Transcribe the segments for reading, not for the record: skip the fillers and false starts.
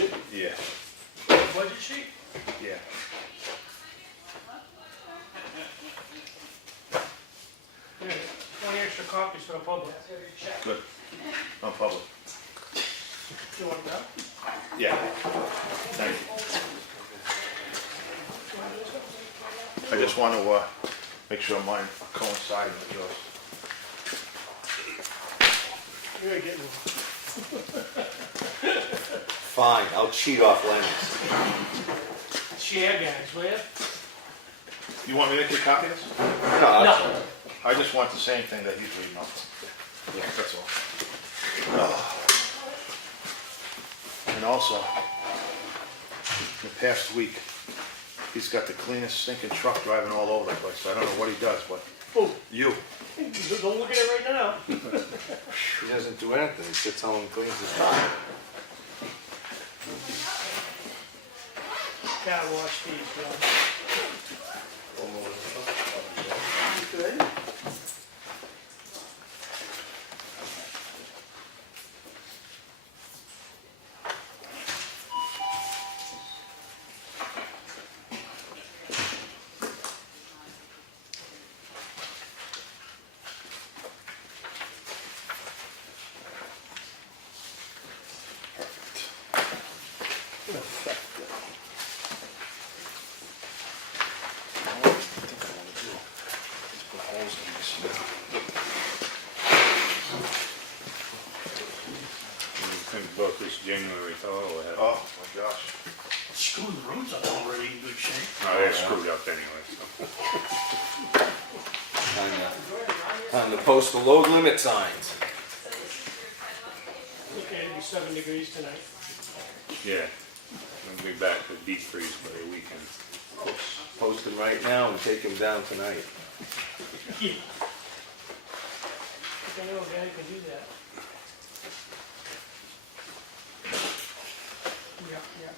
budget? Yeah, Budget sheet? yeah. Yeah, 20 extra copies for the public. Good. No public. You want that? Yeah. Thank you. I just want to make sure mine coincide with yours. You're getting Fine, I'll cheat off Leonard's. share guys, will you? You want me to make you a copy of this? No, that's all right. I just want the same thing that he's reading off. Yeah, that's all. And also, in the past week, he's got the cleanest stinking truck driving all over the place. I don't know what he does, but Oh, you. don't look at it right now. He doesn't do anything, he sits home and cleans his car. Gotta wash these, John. Good. Book this January thaw we had. Oh my gosh. Screw the roads up already in good shape. Oh, they're screwed up anyway, so. Time to post the load limit signs. Okay, it'll be 7 degrees tonight. Yeah. We'll be back to deep freeze by the weekend. Post them right now and take them down tonight. Yeah. I don't know if Danny can do that. Yeah, yeah.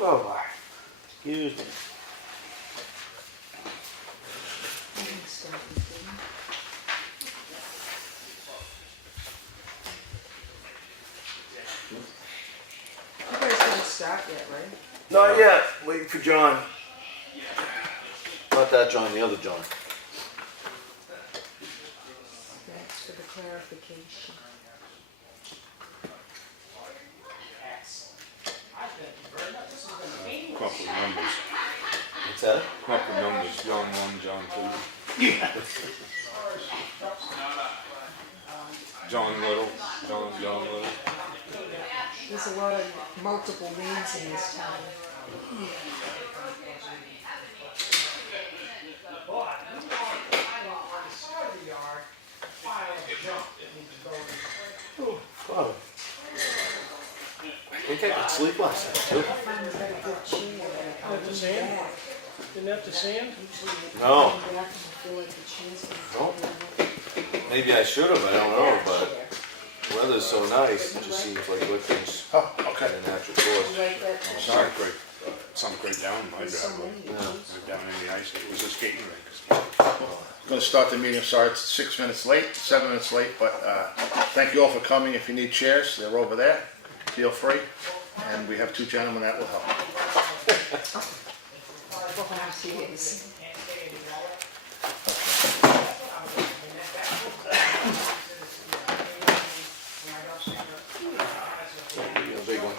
Oh, boy. Excuse me. You guys didn't start yet, right? Not yet, waiting for John. Not that John, the other John. Thanks for the clarification. Couple of numbers. What's that? Couple of numbers, John 1, John 2. John Little, John Little. There's a lot of multiple names in this town. Oh. I think I could sleep last night too. Finally got a good chair. Have to sand? Didn't have to sand? No. I feel like the chair's No. Maybe I should have, I don't know, but the weather's so nice, it just seems like lifting's Oh, at okay. a natural course. Like that. Sunk right down my There's so driveway. many of those. Right down in the ice, it was a skating rink. Going to start the meeting. Sorry, it's 6 minutes late, 7 minutes late, but thank you all for coming. If you need chairs, they're over there. Feel free. And we have two gentlemen that will help. Volunteers. A big one.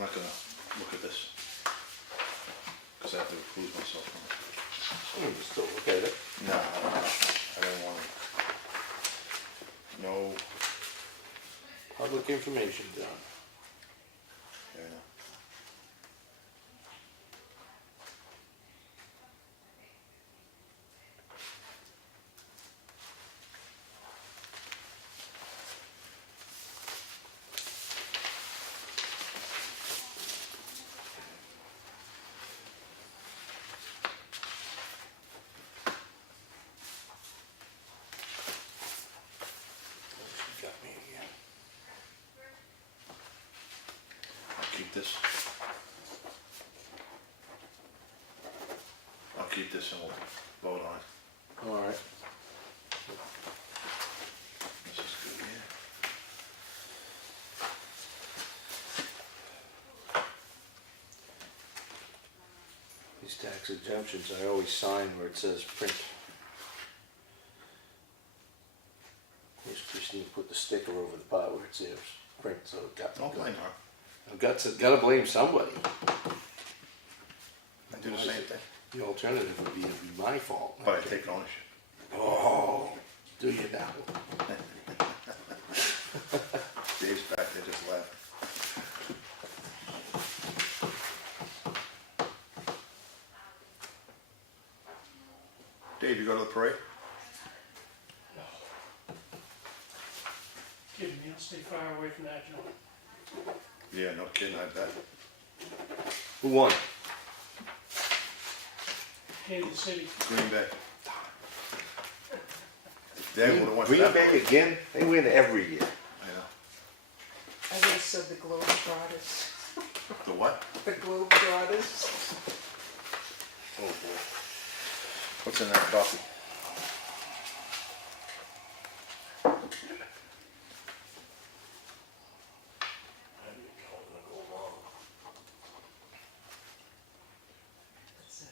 I'm not gonna look at this, because I have to recluse myself from it. You can still look at it. No, I don't want to. No, Public information, John. yeah. She got me again. I'll keep this. I'll keep this and we'll vote on it. All right. This is good, yeah. These tax exemptions, I always sign where it says print. Here's Christine put the sticker over the part where it says print, so it got. Don't blame her. I've gotta blame somebody. I do the same thing, The alternative would be to be my fault. but I take ownership. Oh, do you now? Dave's back there just laughing. Dave, you go to the parade? Kidding me, I'll stay far away from that joint. Yeah, no kidding, I bet. Who won? Kansas City. Green Bay. Dave would've went to Green that Bay parade. again? They win every year. I know. I would have said the Globetrotters. The what? The Globetrotters. Oh boy. What's in that coffee? That's it.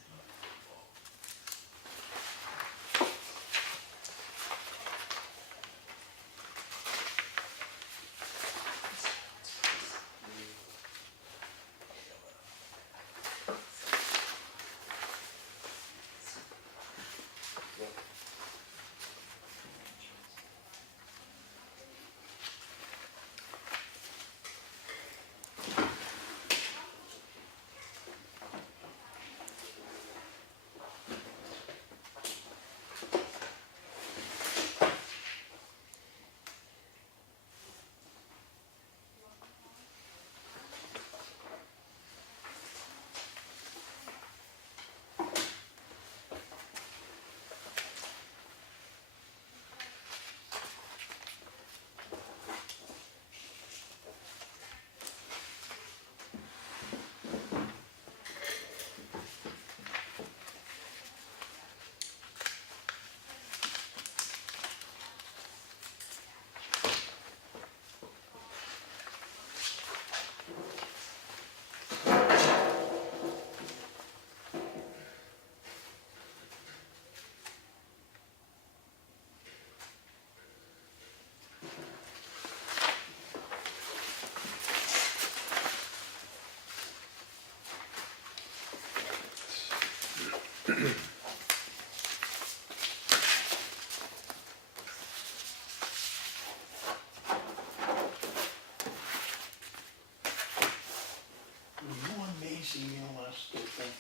Were you on May's email last thing?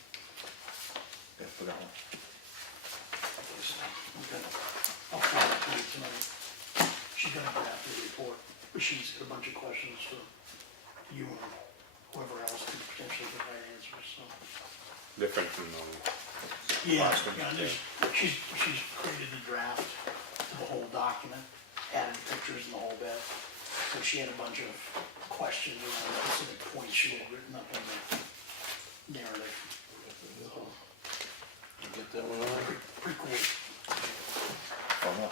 Yeah, put that one. Okay. I'll forward it to you tonight. She's gonna draft the report, but she's got a bunch of questions for you and whoever else could potentially provide answers, so. Different from normal. Yeah, Last one, yeah, yeah. she's created a draft to the whole document, added pictures and the whole bit. So she had a bunch of questions around specific points she had written up in the narrative. So, You get that one on? pretty cool. Oh, no.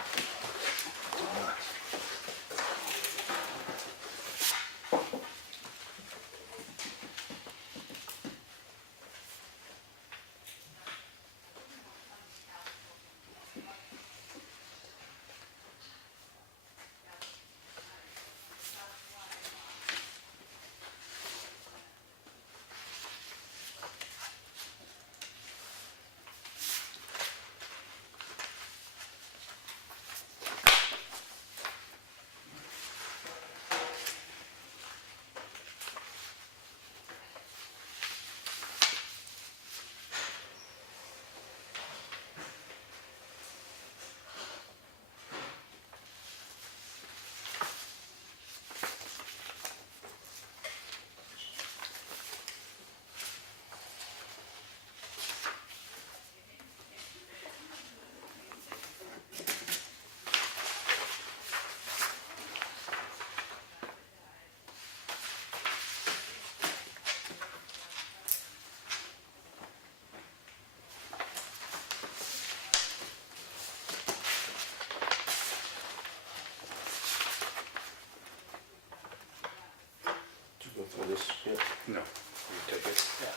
this, yeah. No, you take it. Yeah.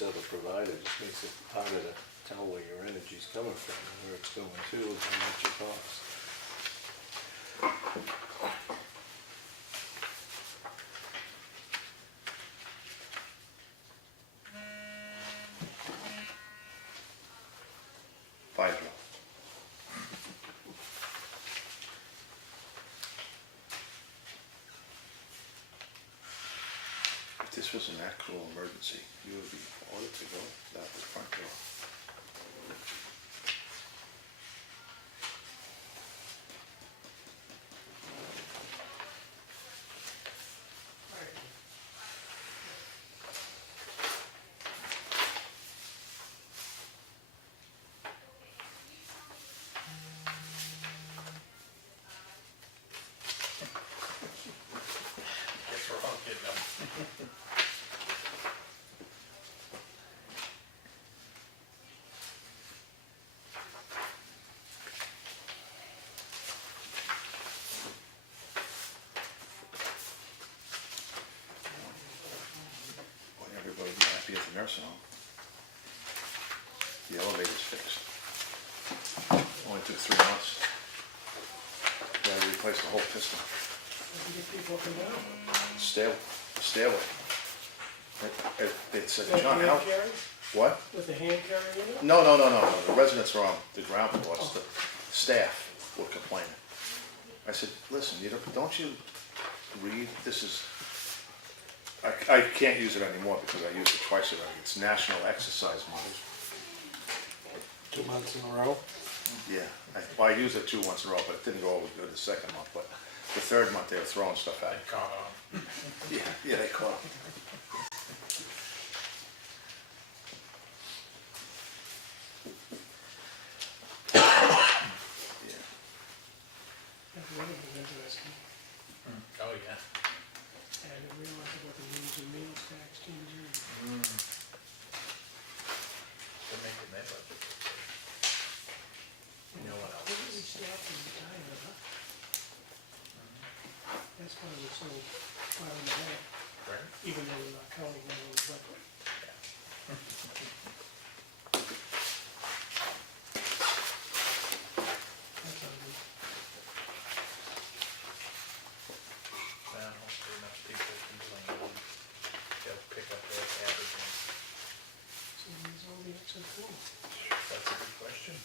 this other provider just makes it harder to tell where your energy's coming from and where it's going to and how much it costs. Fire drill. If this was an actual emergency, you would be ordered to go out the front door. Guess we're all getting them. Boy, everybody be happy at the nursing home. The elevator's fixed. Only took 3 months. Gotta replace the whole piston. You get people up and down. Stairway. It said, With John, the how? hand carry? What? With the hand carry in it? No. The residents are on the ground floor. It's the staff were complaining. I said, listen, don't you read? This is, I can't use it anymore because I used it twice already. It's National Exercise Month. 2 months in a row? Yeah, I used it once in a row, but it didn't go over good the second month. But the third month, they were throwing stuff at me. Caught on. Yeah, they caught 'em. Yeah. That's one of them interesting. Oh, yeah. I didn't realize about the news and meals tax changing. They're making that budget. You know what They else? really stopped in China, huh? That's why we're so far in the back, Right? even though we're not counting that on the budget. That's ugly. Well, hopefully enough people complain. They'll pick up their average. So there's all the extra food. That's a good question.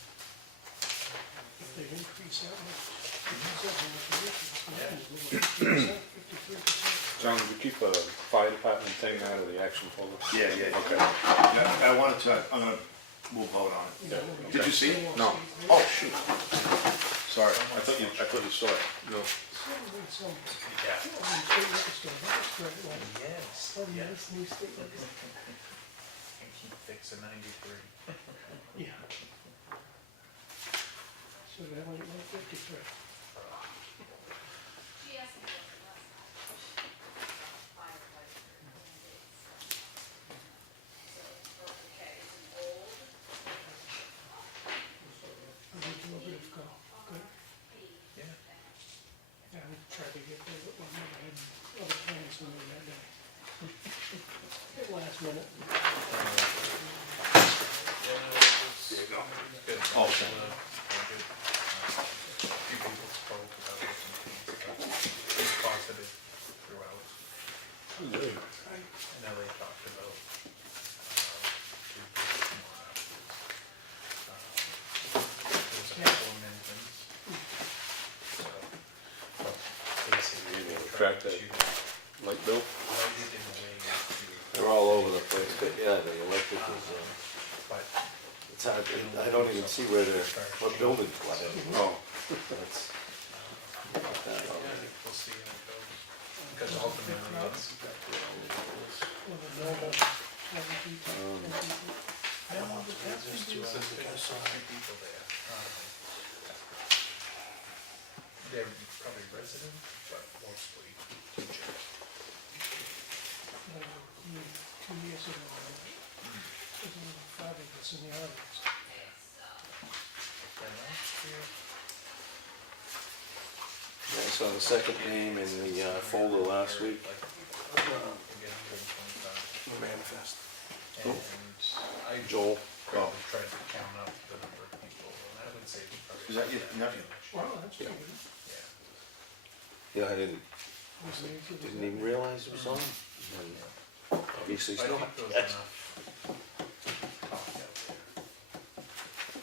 If they increase that much, increase that much, Yeah. 53%. John, did you keep a fire department thing out of the action folder? Yeah. Okay. Yeah, I wanted to, we'll vote on it. Yeah. Did you see it? No. Oh, shoot. Sorry, I thought you saw it. No. Some, Yeah. state liquor store, that's great, like, Yes. some Yeah. nice new state liquor store. And keep fixing 93. Yeah. So that went 153. I think a little bit of go, good. Yeah. Yeah, we tried to get there, but we never had other plans when we were that day. At last minute. Good. Oh, sure. Few people spoke about it and stuff. It's positive throughout. I know they talked about, two people more afterwards. There's a couple of amendments. So, but basically, You they know, tried track to that. Light bill? write it in a way to. They're all over the place, but yeah, the electric is, But it's hard, I don't even see where they're, what building's what in. Oh, That's, we'll see how it goes. Because ultimately, it's. Well, the normal 17, 10 people. I don't know, but that's There's just there's so many people there. They're probably residents, but mostly teachers. 2 years ago, there's only 5 of us in the audience. And last year, yeah, I saw the second name in the folder last week. like, again, 125. Manifest. Who? And I Joel. probably tried to count up the number of people, and I would say we probably. Is that your nephew? Wow, that's pretty good. Yeah. Yeah, I didn't Whose names was even that? realize it was on. And obviously, I still. think there was enough talk out there.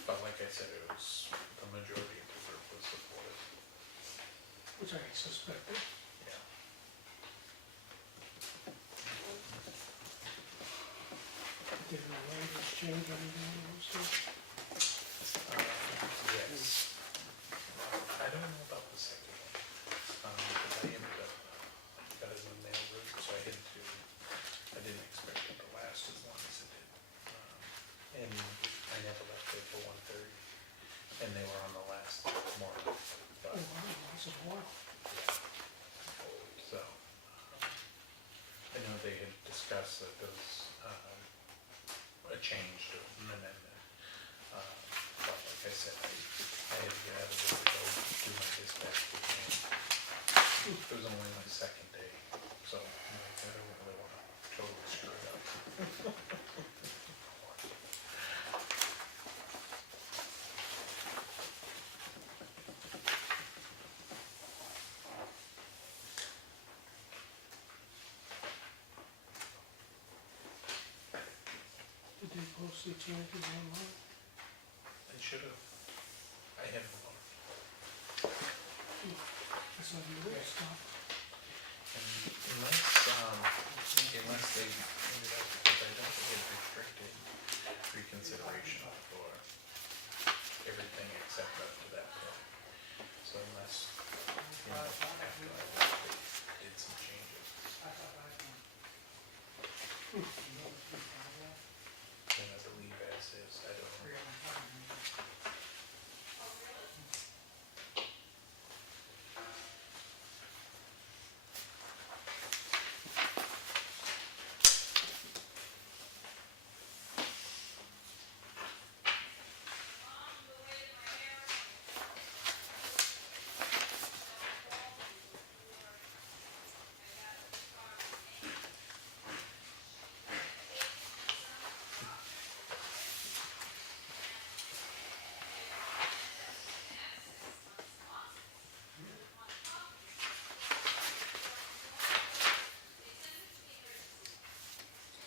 But like I said, it was, the majority of the group was supportive. Which I suspected. Yeah. Did the language change anything on those two? Yes. I don't know about the second one. Because I ended up, got it in the mail route, so I didn't expect it to last as long as it did. And I never left there till 1:30, and they were on the last morning. Oh, But, wow, that's a while. so, I know they had discussed that there was a change to an amendment. But like I said, I had to get out of there to go do my dispatch for the game. It was only my second day, so I'm like, I don't really want to totally screw it up. Did they post the changes online? I should have, I had one. That's not the real stuff. And unless they ended up, because I don't think it restricted reconsideration for everything except up to that point. So unless, after I left, they did some changes. Then I believe as is, I don't know.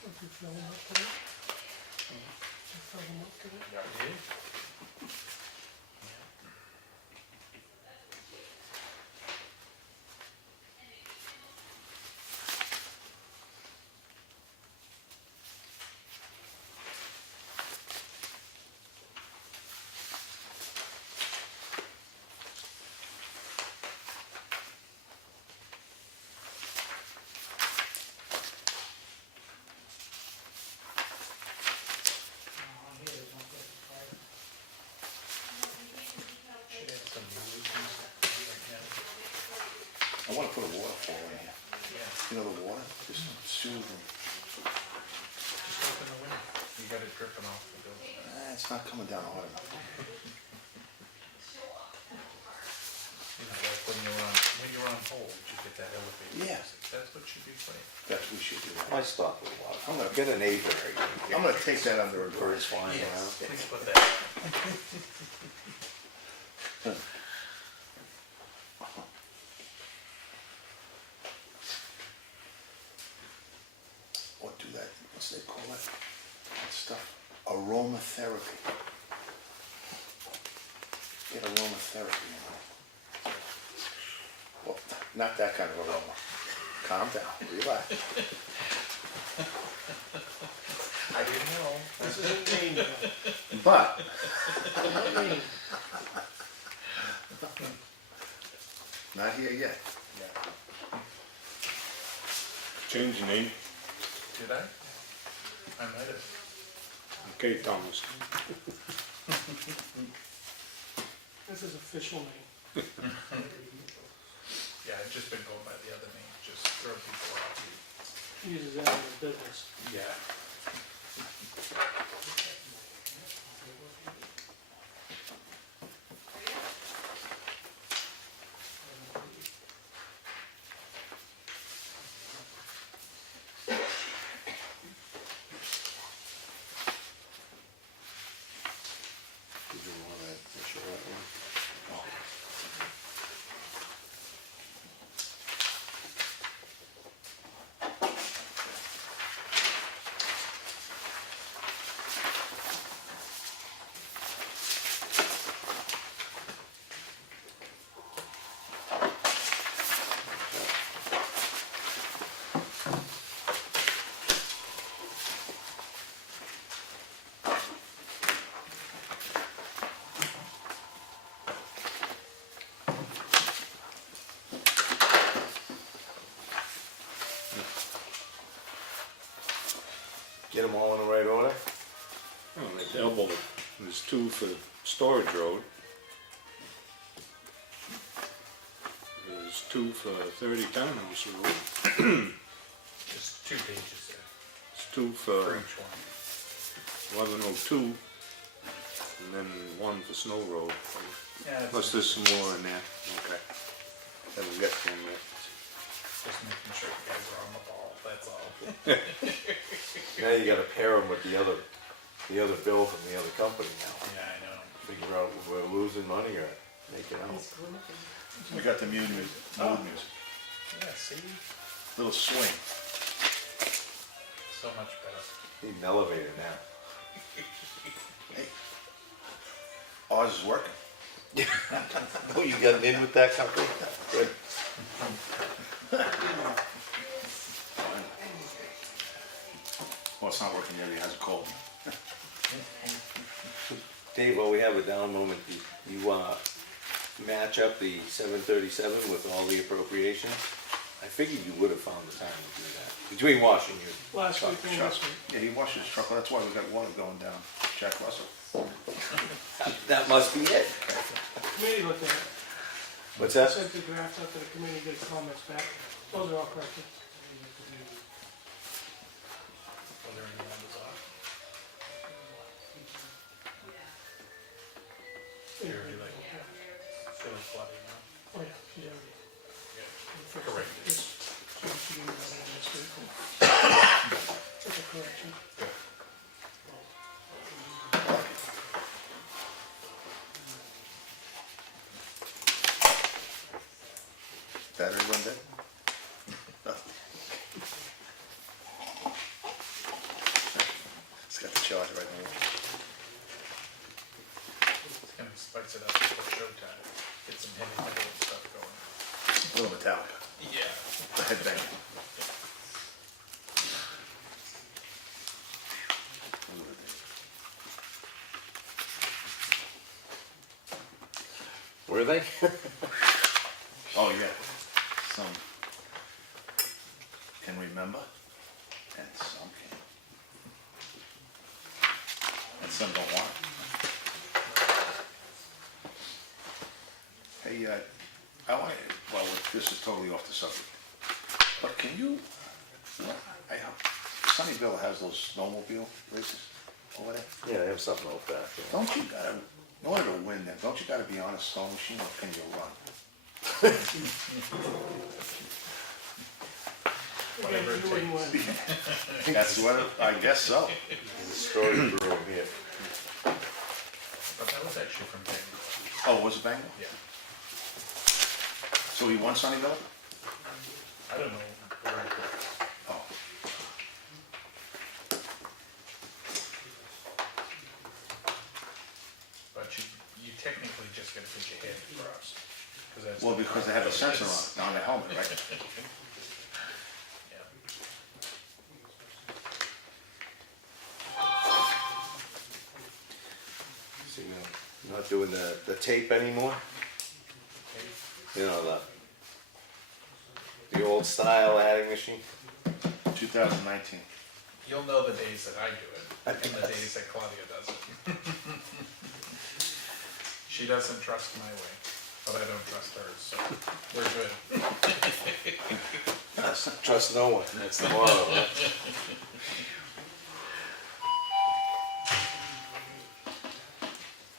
Did you fill them up today? Did you fill them up today? I did. Should have some moves and stuff right now. I wanna put a waterfall in here. Yeah, You know, the water, just soothing. just open the window. You got it dripping off the building. It's not coming down hard enough. You know, like when you're on hold, you get that elevator Yeah. music. That's what should be playing. That's what we should do. I stop for a while. I'm gonna- Get a neighbor. I'm gonna take that under Birds advisement. flying around. Yes, please put that. Or do that, what's they call it? That stuff, aromatherapy. Get aromatherapy, you know. Well, not that kind of aroma. Calm down, relax. I didn't know. This isn't Maine now. But, Not Maine. not here yet. Yeah. Change your name. Did I? I might have. Okay, Thomas. That's his official name. Yeah, I've just been going by the other name, just throw people off. He uses that in his business. Yeah. available, there's 2 for Storage Road. There's 2 for 30 Townhouse Road. There's 2 pages there There's 2 for for each one. 1102, and then 1 for Snow Road. Yeah, Plus there's some more in there, okay. Haven't got to them yet. just making sure you guys are on the ball, that's all. Now you gotta pair them with the other bill from the other company now. Yeah, I know. Figure out if we're losing money or making out. He's groovy. We got the mood music, Yeah, see, little swing. so much better. Need an elevator now. Hey, Oz is working. Oh, you got in with that company? Good. Well, it's not working yet, he has a cold. Dave, while we have a down moment, you match up the 737 with all the appropriations? I figured you would have found the time to do that, between washing your Last week and Chuck. this week. Yeah, he washes his truck, that's why we got water going down Jack Russell. That must be it. Committee looked at it, What's that? sent the draft out to the committee, good comments back, those are all corrected. Was there any numbers off? Yeah, You're already like, Philly flooding now. oh yeah, she's already. Yeah. fixed it. Correct. Just- so she didn't have it on this week. That's a correction. Battery run dead? It's got the charge right now. It's gonna spice it up before showtime, get some heavy metal stuff going. A little Metallica, Yeah. the headbang. Were they? Oh, yeah. Some can remember, and some can't. And some don't want it. Hey, I want to, well, this is totally off the subject, but can you, what, Sunnyvale has those snowmobile races over there? Yeah, they have something like that. Yeah. Don't you gotta, in order to win them, don't you gotta be on a snow machine or can you run? Whatever it You wouldn't takes. win. That's what, I guess so. The story grew them here. But that was actually from Bangor. Oh, was it Bangor? Yeah. So he won Sunnyvale? I don't know where it was. Oh, But you technically just gotta put your head first. That's well, because they have a sensor on the helmet, right? Yeah. So you're not doing the tape anymore? You know, the old style adding machine? 2019. You'll know the days that I do it, and the days that Claudia does it. She doesn't trust my way, but I don't trust hers, so we're good. Trust no one, that's the motto, right?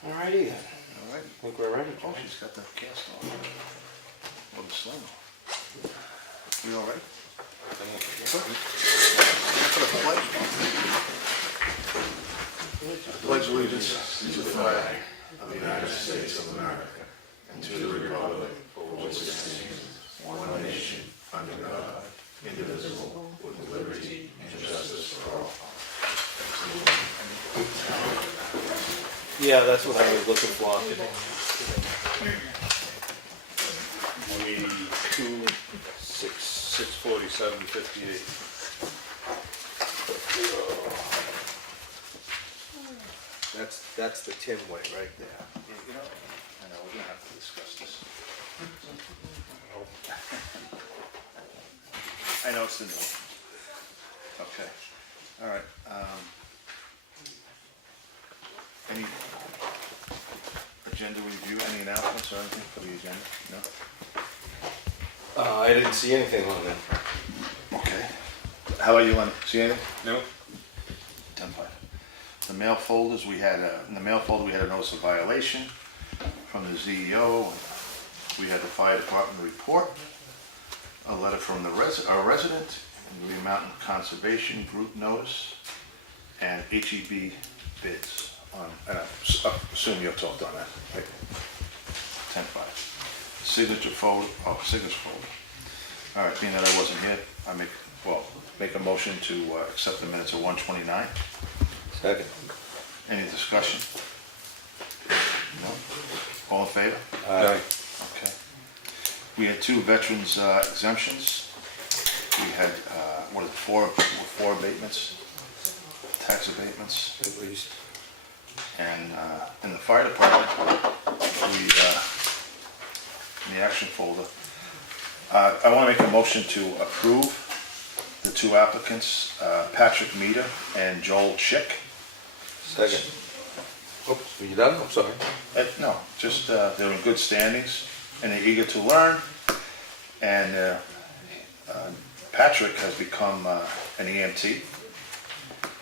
Alrighty then, All right. I think we're ready. Oh, she's got the cast on. Or the sling on. You all right? For the pledge. Pledge allegiance to the flag of the United States of America and to the republic for which it stands, one nation, under God, indivisible, with liberty and justice for all. Yeah, that's what I was looking for. 182, 647, 58. That's the tin way right there. Yeah, you know, I know, we're gonna have to discuss this. I know it's the new. Okay, all right. Any agenda review, any announcements or anything for the agenda? No? I didn't see anything on that. Okay. How about you, Lenny? See anything? Nope. 10-5. The mail folders, in the mail folder, we had a notice of violation from the ZEO. We had the fire department report, a letter from our resident, and the Mountain Conservation Group notice, and HEB bids on, and I assume you're talked on that, right? 10-5. Signature folder. All right, being that I wasn't here, I make a motion to accept the minutes of 129. Second. Any discussion? No? All in favor? Aye. Okay. We had 2 veterans exemptions. We had, four abatements, tax abatements. At least. And in the fire department, in the action folder, I want to make a motion to approve the 2 applicants, Patrick Meter and Joel Chick. Second. Oops, were you done? I'm sorry. No, just they're in good standings and they're eager to learn. And Patrick has become an EMT,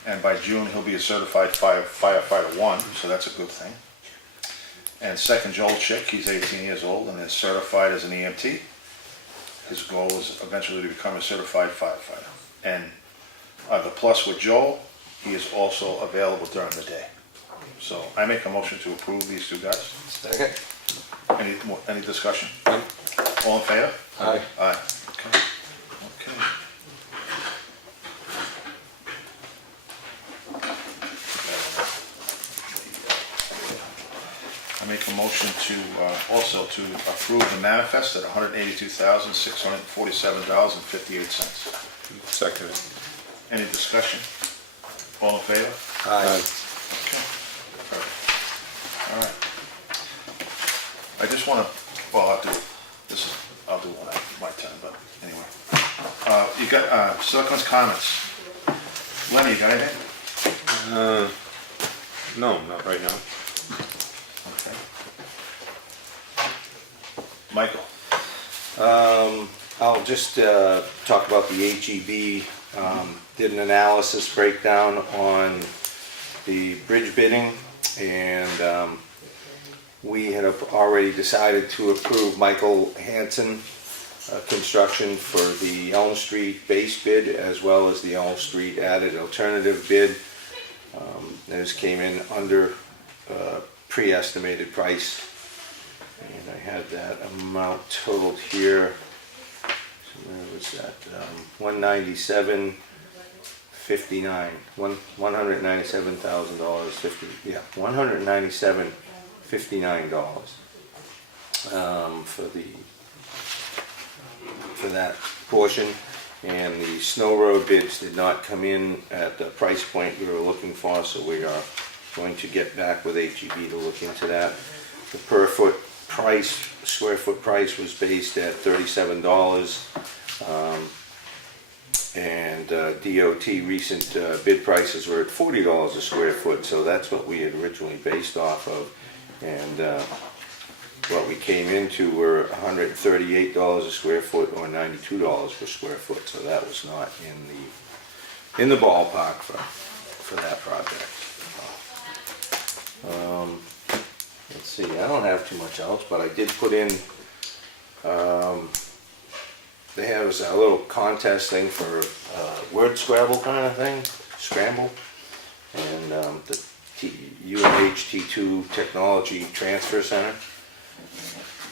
and by June he'll be a certified firefighter 1, so that's a good thing. And second, Joel Chick, he's 18 years old and is certified as an EMT. His goal is eventually to become a certified firefighter. And the plus with Joel, he is also available during the day. So I make a motion to approve these 2 guys. Second. Any discussion? All in favor? Aye. Aye. Okay. Okay. I make a motion to also to approve the manifest at $182,647.58. Second. Any discussion? All in favor? Aye. Okay. Perfect. All right. I just want to, I'll do one at my time, but anyway. You got selectmen's comments. Lenny, you got anything? No, not right now. Okay. Michael? I'll just talk about the HEB. Did an analysis breakdown on the bridge bidding, and we had already decided to approve Michael Hansen construction for the Elm Street base bid as well as the Elm Street added alternative bid. Those came in under pre-estimated price, and I had that amount totaled here. So where was that? 197.59. $197,000.50. Yeah, $197.59 for that portion. And the snow road bids did not come in at the price point we were looking for, so we are going to get back with HEB to look into that. The per foot price, square foot price was based at $37. And DOT recent bid prices were at $40 a square foot, so that's what we had originally based off of. And what we came into were $138 a square foot or $92 per square foot, so that was not in the ballpark for that project. Let's see, I don't have too much else, but I did put in, they have a little contest thing for word scrabble kind of thing, scramble, and the UNH T2 Technology Transfer Center.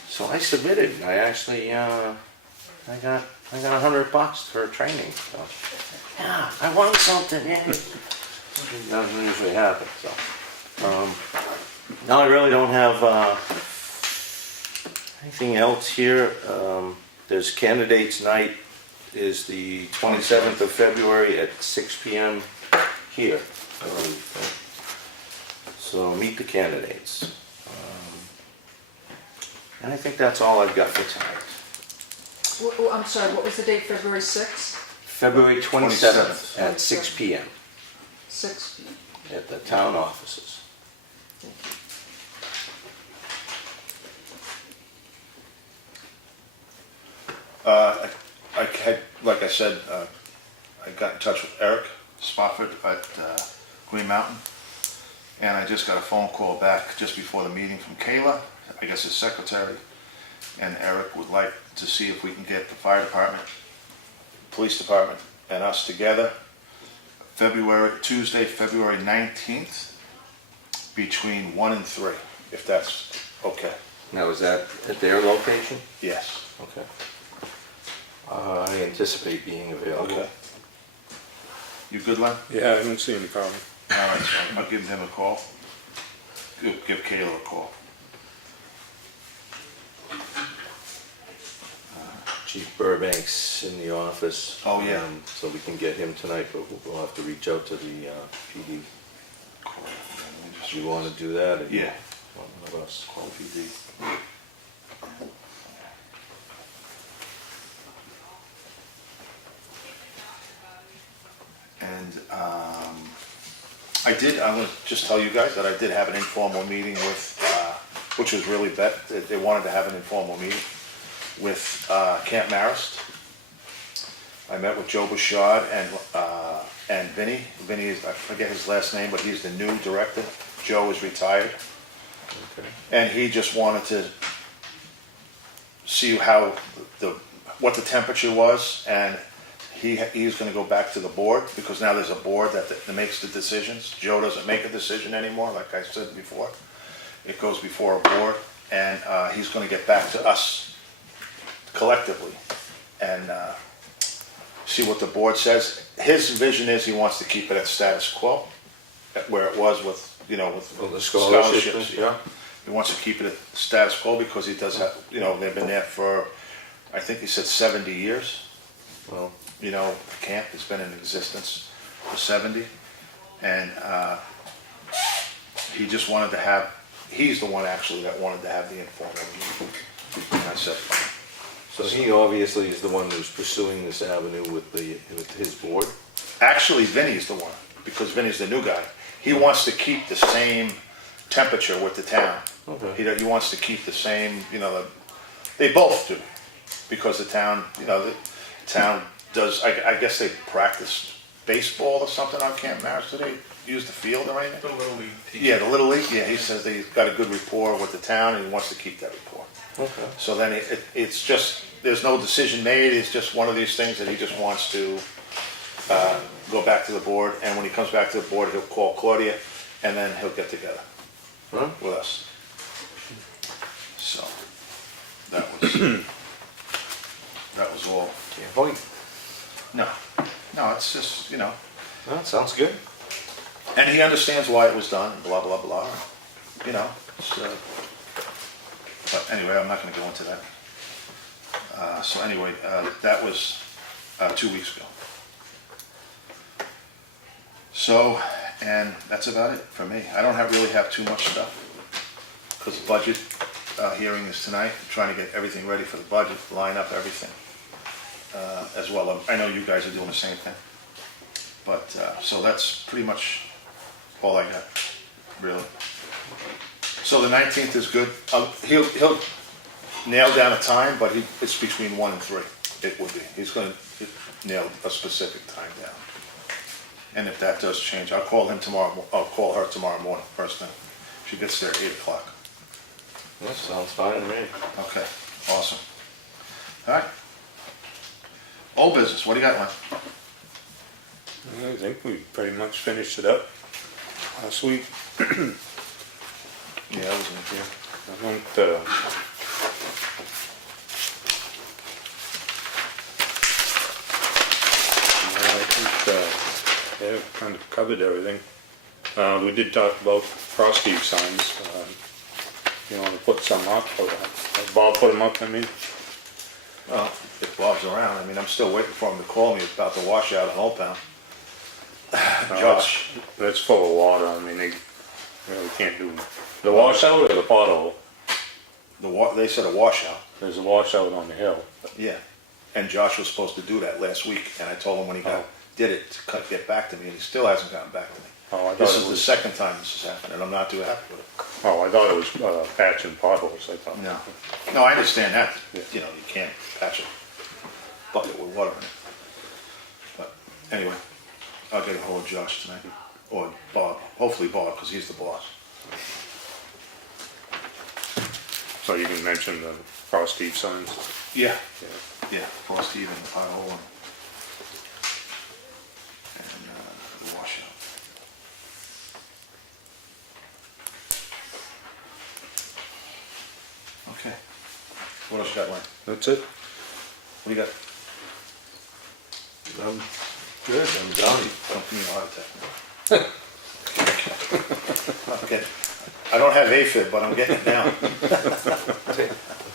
So I submitted. I actually I got $100 for training. So yeah, I won something. Yeah. It doesn't usually happen. So now I really don't have anything else here. There's candidates night is the 27th of February at 6 p.m. here. So meet the candidates. And I think that's all I've got for tonight. I'm sorry, what was the date, February 6th? February 27th at 6 p.m. 6? at the town offices. I had, like I said, I got in touch with Eric Spofford at Green Mountain, and I just got a phone call back just before the meeting from Kayla, I guess his secretary, and Eric would like to see if we can get the fire department, police department, and us together Tuesday, February 19th, between 1 and 3, if that's okay. Now, is that at their location? Yes. Okay. I anticipate being available. Okay. You good, Len? Yeah, I don't see any problem. All right, so I'll give him a call. Give Kayla a call. Chief Burbank's in the office. Oh, yeah. So we can get him tonight, but we'll have to reach out to the PD. Do you want to do that? Or Yeah. One of us. Call PD. And I'm gonna just tell you guys that I did have an informal meeting with, which was really they wanted to have an informal meeting with Camp Marist. I met with Joe Bouchard and Vinny. Vinny is, I forget his last name, but he's the new director. Joe is retired. Okay. And he just wanted to see what the temperature was, and he's gonna go back to the board, because now there's a board that makes the decisions. Joe doesn't make a decision anymore, like I said before. It goes before a board, and he's gonna get back to us collectively and see what the board says. His vision is he wants to keep it at status quo, at where it was with, Well, the scholarships, yeah. He wants to keep it at status quo because he does have, they've been there for, I think he said 70 years. Well, The camp has been in existence for 70. And he just wanted to have, he's the one actually that wanted to have the informal meeting. And I said, so he obviously is the one who's pursuing this avenue with his board? actually Vinny's the one, because Vinny's the new guy. He wants to keep the same temperature with the town. Okay. He wants to keep the same, they both do, because the town, the town does, I guess they practice baseball or something on Camp Marist. Do they use the field or anything? The Little League team. Yeah, the Little League, yeah, he says they've got a good rapport with the town and he wants to keep that rapport. Okay. So then it's just, there's no decision made, it's just one of these things that he just wants to go back to the board, and when he comes back to the board, he'll call Claudia, and then he'll get together Huh? with us. So, that was all. Can't wait. No, it's just, That sounds good. and he understands why it was done, and blah, blah, blah, it's, but anyway, I'm not gonna go into that. So anyway, that was 2 weeks ago. So, and that's about it for me. I don't really have too much stuff, because the budget hearing is tonight. I'm trying to get everything ready for the budget, line up everything as well. I know you guys are doing the same thing. But, so that's pretty much all I got, really. So the 19th is good. He'll nail down a time, but it's between 1 and 3. It will be. He's going to nail a specific time down. And if that does change, I'll call her tomorrow morning, first thing. She gets there at 8 o'clock. That sounds fine to me. Okay, awesome. All right. Old business, what do you got, Len? I think we pretty much finished it up last week. Yeah, I was in here. I went, I think, yeah, kind of covered everything. We did talk about cross street signs, to put some up, or Bob put them up, I mean. Well, if Bob's around, I'm still waiting for him to call me about the washout in Old Town. Josh. That's full of water, I mean, they really can't do, the washout or the pothole? They said a washout. There's a washout on the hill. Yeah. And Josh was supposed to do that last week, and I told him when he did it to get back to me, and he still hasn't gotten back to me. Oh, I This thought is it the was, second time this has happened, and I'm not too happy with it. oh, I thought it was patching potholes, I thought. No, I understand that, Yeah. you know, you can't patch a bucket with water in it. But anyway, I'll get a hold of Josh tonight, or Bob, hopefully Bob, because he's the boss. So you can mention the cross Steve signs. Yeah. Yeah. Yeah, for Steve and the pothole and the washout. Okay. What else you got, Len? That's it. What do you got? I'm good, I'm done. Don't give me a heart attack. Okay. I don't have AFib, but I'm getting it down. I'm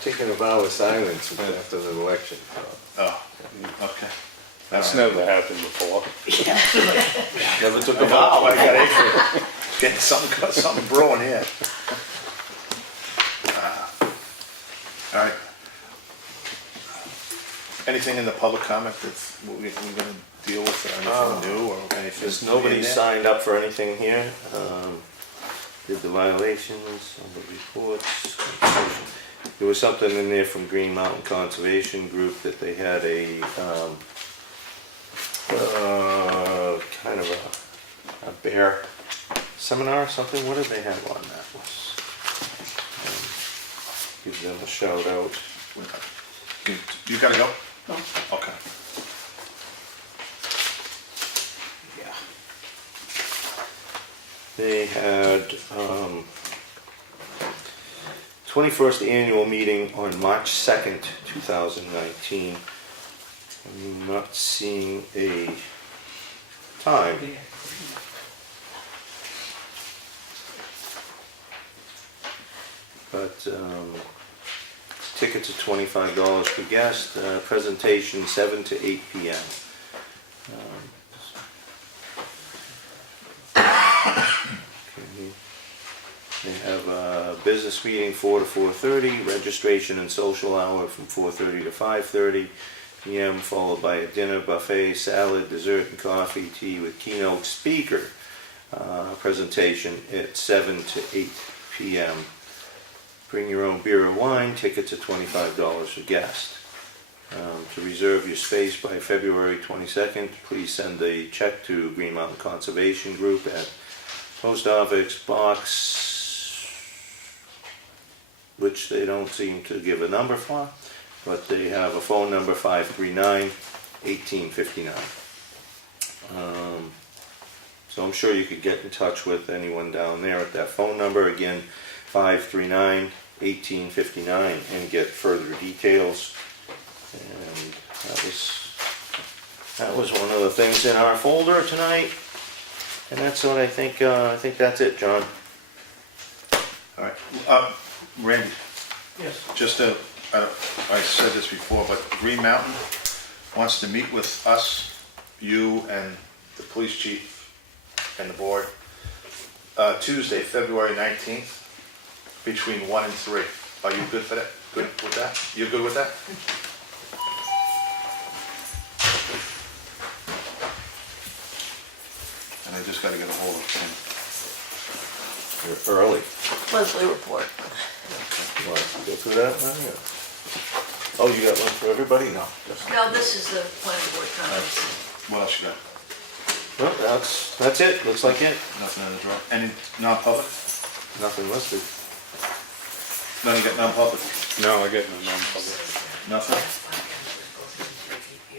taking a vow of silence after the election. Oh, okay. That's never happened before. Never took Oh, a vow. I got AFib. Getting something brewing here. All right. Anything in the public comment that's we're gonna deal with, or anything new, or anything? There's nobody in there? signed up for anything here. Did the violations, all the reports. There was something in there from Green Mountain Conservation Group that they had a kind of a bear seminar or something. What did they have on that? Give them a shout out. You gotta go? No. Okay. Yeah. They had 21st annual meeting on March 2nd, 2019. I'm not seeing a time. But tickets are $25 per guest. Presentation 7 to 8 p.m. Okay. They have a business meeting 4 to 4:30, registration and social hour from 4:30 to 5:30 p.m., followed by a dinner buffet, salad, dessert, and coffee, tea with keynote speaker. Presentation at 7 to 8 p.m. Bring your own beer or wine. Tickets are $25 a guest. To reserve your space by February 22nd, please send a check to Green Mountain Conservation Group at Post Office Box, which they don't seem to give a number for, but they have a phone number, 539-1859. So I'm sure you could get in touch with anyone down there at that phone number, again, 539-1859, and get further details. And that was one of the things in our folder tonight. And that's what I think that's it, John. All right. Randy, Yes. just I said this before, but Green Mountain wants to meet with us, you and the police chief and the board, Tuesday, February 19th, between 1 and 3. Are you good for that? Good with that? You good with that? And I just gotta get a hold of him. You're early. Monthly report. You want to go through that? Oh, you got one for everybody? No. No, this is the planning board comments. What else you got? Well, that's it. Looks like it. Nothing in the drawer? Any non-public? Nothing listed. None, you got non-public? No, I get no non-public. Nothing?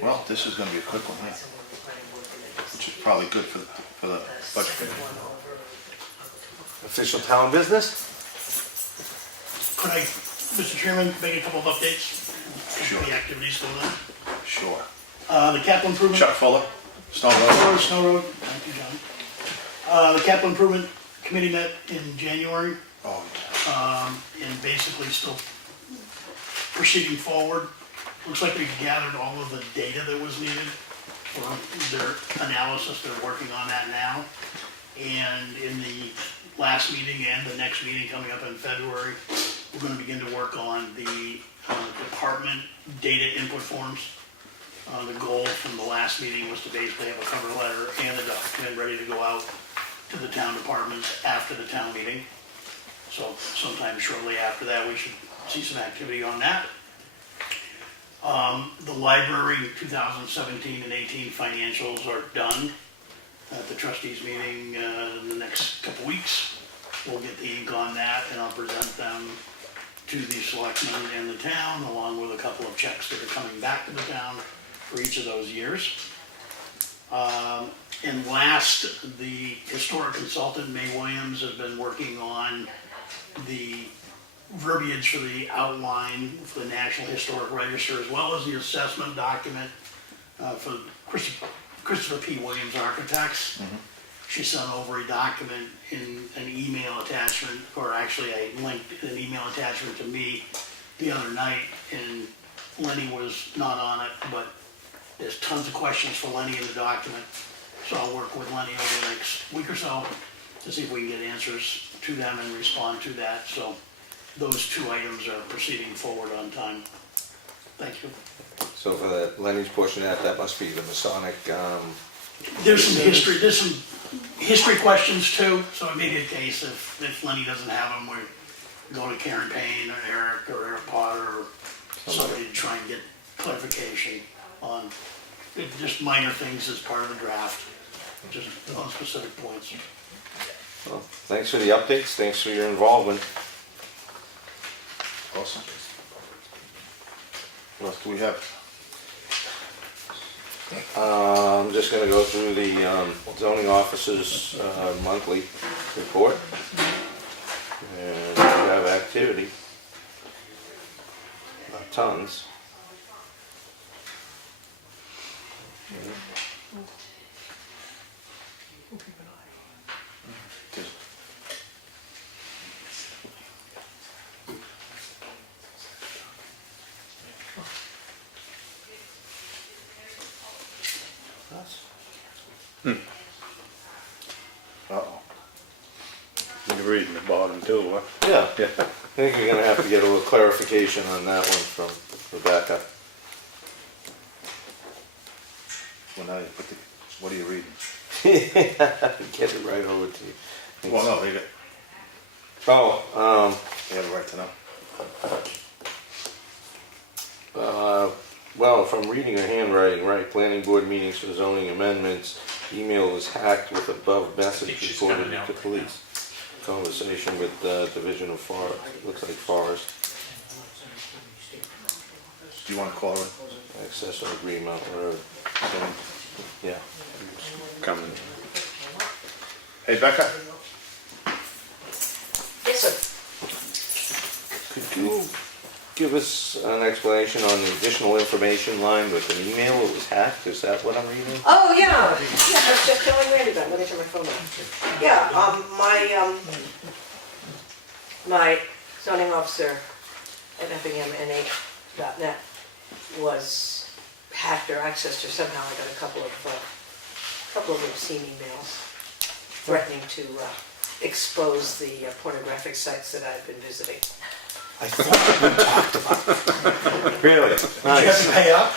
Well, this is gonna be a quick one, yeah. Which is probably good for the budget committee. Official town business? Could I, Mr. Chairman, make a couple of updates? Sure. The activities going on. Sure. The capital improvement. Chuck Fuller, Stone Road. Snow Road, thank you, John. The capital improvement committee met in January, Oh, and basically still proceeding forward. Looks like we've gathered all of the data that was needed for their analysis. They're working on that now. And in the last meeting and the next meeting coming up in February, we're gonna begin to work on the department data input forms. The goal from the last meeting was to basically have a cover letter and a document ready to go out to the town departments after the town meeting. So sometime shortly after that, we should see some activity on that. The library 2017 and 18 financials are done at the trustees meeting in the next couple weeks. We'll get the ink on that and I'll present them to the selectmen and the town, along with a couple of checks that are coming back to the town for each of those years. And last, the historic consultant, May Williams, has been working on the verbiage for the outline for the National Historic Register, as well as the assessment document for Christopher P. Williams Architects. She sent over a document in an email attachment, or actually I linked an email attachment to me the other night, and Lenny was not on it, but there's tons of questions for Lenny in the document. So I'll work with Lenny over the next week or so to see if we can get answers to them and respond to that. So those two items are proceeding forward on time. Thank you. So for the Lenny's portion of that, that must be the Masonic, There's some history questions too, so it may be a case if Lenny doesn't have them, we go to Karen Payne or Eric Potter or somebody to try and get clarification on just minor things as part of the draft, just on specific points. well, thanks for the updates, thanks for your involvement. Awesome. What else do we have? I'm just gonna go through the zoning officer's monthly report. And we have activity. Not tons. We'll keep an eye. Just- Uh-oh. You're reading the bottom too, huh? Yeah, Yeah. I think you're gonna have to get a little clarification on that one from Rebecca. Well, now you put the, what are you reading? Get it right over to you. Well, no, they got, Oh, they have a right to know. well, if I'm reading her handwriting right, planning board meetings for zoning amendments, email was hacked with above message she's reported coming out to right police. Conversation with Division of Forest, looks like Forest, Do you want to call her in? accessory agreement, whatever. Yeah. Coming. Hey, Becca, Yes, sir. Could you give us an explanation on the additional information line with an email that was hacked? Is that what I'm reading? Oh, yeah, I was just telling Randy about it. Let me turn my phone on. Yeah, my zoning officer at Effingham NH.net was hacked or accessed or somehow. I got a couple of obscene emails threatening to expose the pornographic sites that I've been visiting. I thought we talked about it. Really? Nice. Pay up?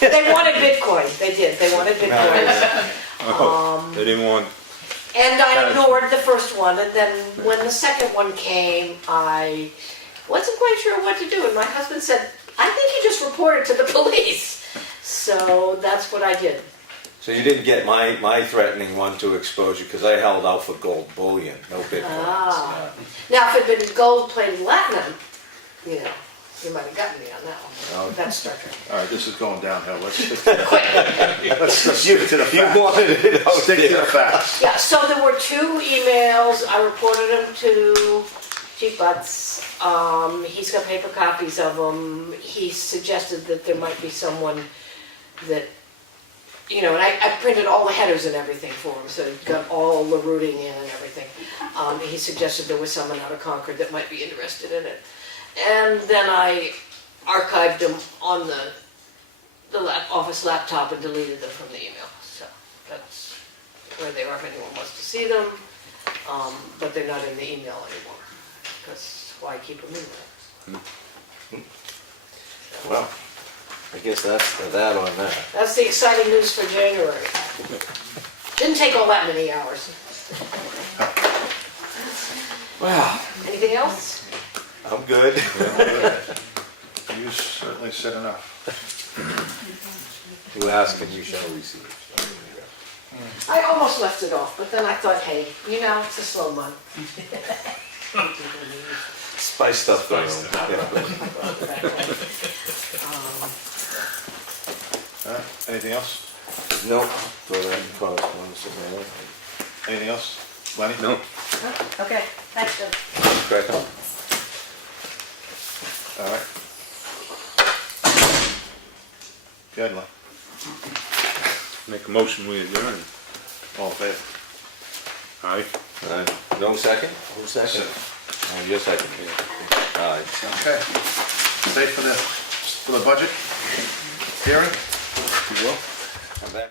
They wanted Bitcoin, they did, they wanted Bitcoin. Oh, they didn't want, And I ignored the first one, and then when the second one came, I wasn't quite sure what to do, and my husband said, I think you just reported to the police. So that's what I did. So you didn't get my threatening one to expose you, because I held out for gold bullion, no bitcoins. Ah. Now, if it had been gold-plated platinum, you know, you might have gotten me on that one. That's Star Trek. all right, this is going downhill. Let's stick to let's stick to the You facts. wanted it out Stick to the there. facts. Yeah, so there were two emails, I reported them to Chief Butts. He's got paper copies of them. He suggested that there might be someone that, you know, and I printed all the headers and everything for him, so he got all the routing in and everything. He suggested there was someone out of Concord that might be interested in it. And then I archived them on the office laptop and deleted them from the email. So that's where they are if anyone wants to see them. But they're not in the email anymore, because why keep them in there? Well, I guess that's that on that. That's the exciting news for January. Didn't take all that many hours. Wow, Anything else? I'm good. You certainly said enough. You ask and you shall receive. I almost left it off, but then I thought, hey, you know, it's a slow month. Spice stuff though. Spice stuff. Yeah. Anything else? Nope. Throw that in correspondence. Anything else? Lenny? No, Okay, thanks, Jim. Correct. All right. Good, Len. make a motion, we adjourn. All in favor? Aye. No second? Who's second? Your second. All right. Okay. Stay for the budget hearing? You will? I'm back.